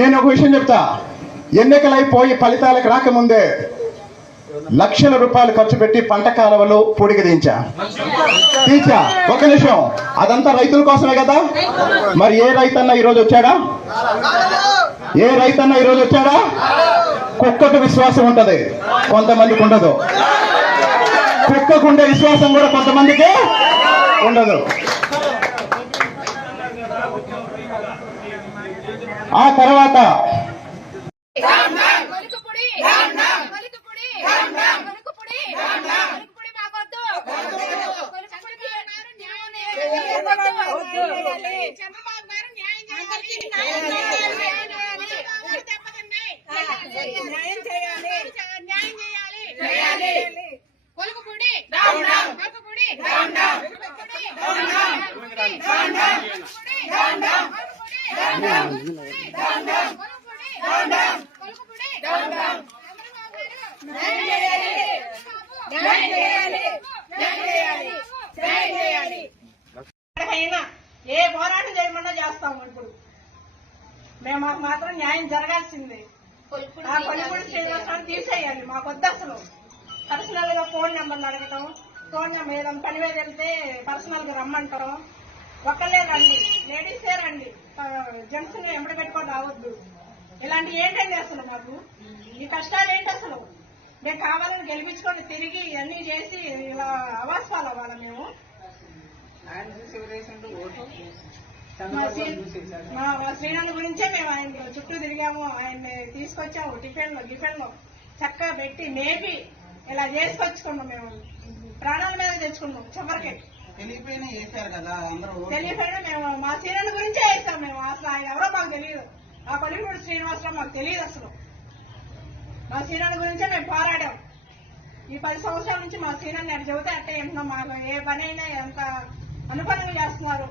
నేను ఒక విషయం చెప్తా, ఎన్నికలైపోయి ఫలితాలకు రాకముందే లక్షల రూపాయలు ఖర్చు పెట్టి పంట కాలువలు పూడికి తీంచా. ఒక నిమిషం, అదంతా రైతుల కోసమే కదా. మరి ఏ రైతన్నా ఈరోజు వచ్చాడా? ఏ రైతన్నా ఈరోజు వచ్చాడా? కుక్కకు విశ్వాసం ఉంటది, కొంతమందికి ఉండదు. కుక్కకు ఉండే విశ్వాసం కూడా కొంతమందికి ఉండదు. ఆ తర్వాత ఏ పోరాటం చేయమన్నా చేస్తాము. ఇప్పుడు మేము మాత్రం న్యాయం జరగాల్సిందే. ఆ కొలిపూడి శ్రీనివాసరావు తీసేయాలి. మాకు వద్దు అసలు. పర్సనల్ గా ఫోన్ నెంబర్లు అడగటం, ఫోన్ నెంబర్ ఏదైనా పని మీద వెళ్తే పర్సనల్ గా రమ్మంటాం. ఒక్కలే రండి, లేడీసే రండి, జెంట్స్ ని ఎంబడి పెట్టుకొని రావద్దు. ఇలాంటి ఏంటండి అసలు? మాకు ఈ కష్టాలు ఏంటి అసలు? మేము కావాలని గెలిపించుకొని తిరిగి ఇవన్నీ చేసి ఇలా అవాస్పాలు అవ్వాలి మేము. శ్రీనంద్ గురించే మేము ఆయన చుట్టూ తిరిగాము, ఆయన్ని తీసుకొచ్చాము. టిఫిన్లో చక్కగా పెట్టి మేపి ఇలా చేసుకొచ్చుకున్నాం. మేము ప్రాణాల మీద తెచ్చుకున్నాం. చివరికి తెలియపోయినా మేము మా శ్రీనంద్ గురించే వేస్తాం. మేము అసలు ఆయన ఎవరో మాకు తెలియదు. ఆ కొలిపూడి శ్రీనివాసరావు మాకు తెలియదు అసలు. మా శ్రీనంద్ గురించే మేము పోరాడాం. ఈ 10 సంవత్సరాల నుంచి మా శ్రీనంద్ నేను చెబితే అట్టే వింటున్నాం. మాకు ఏ పని అయినా ఎంత అనుకూలంగా చేస్తున్నారు.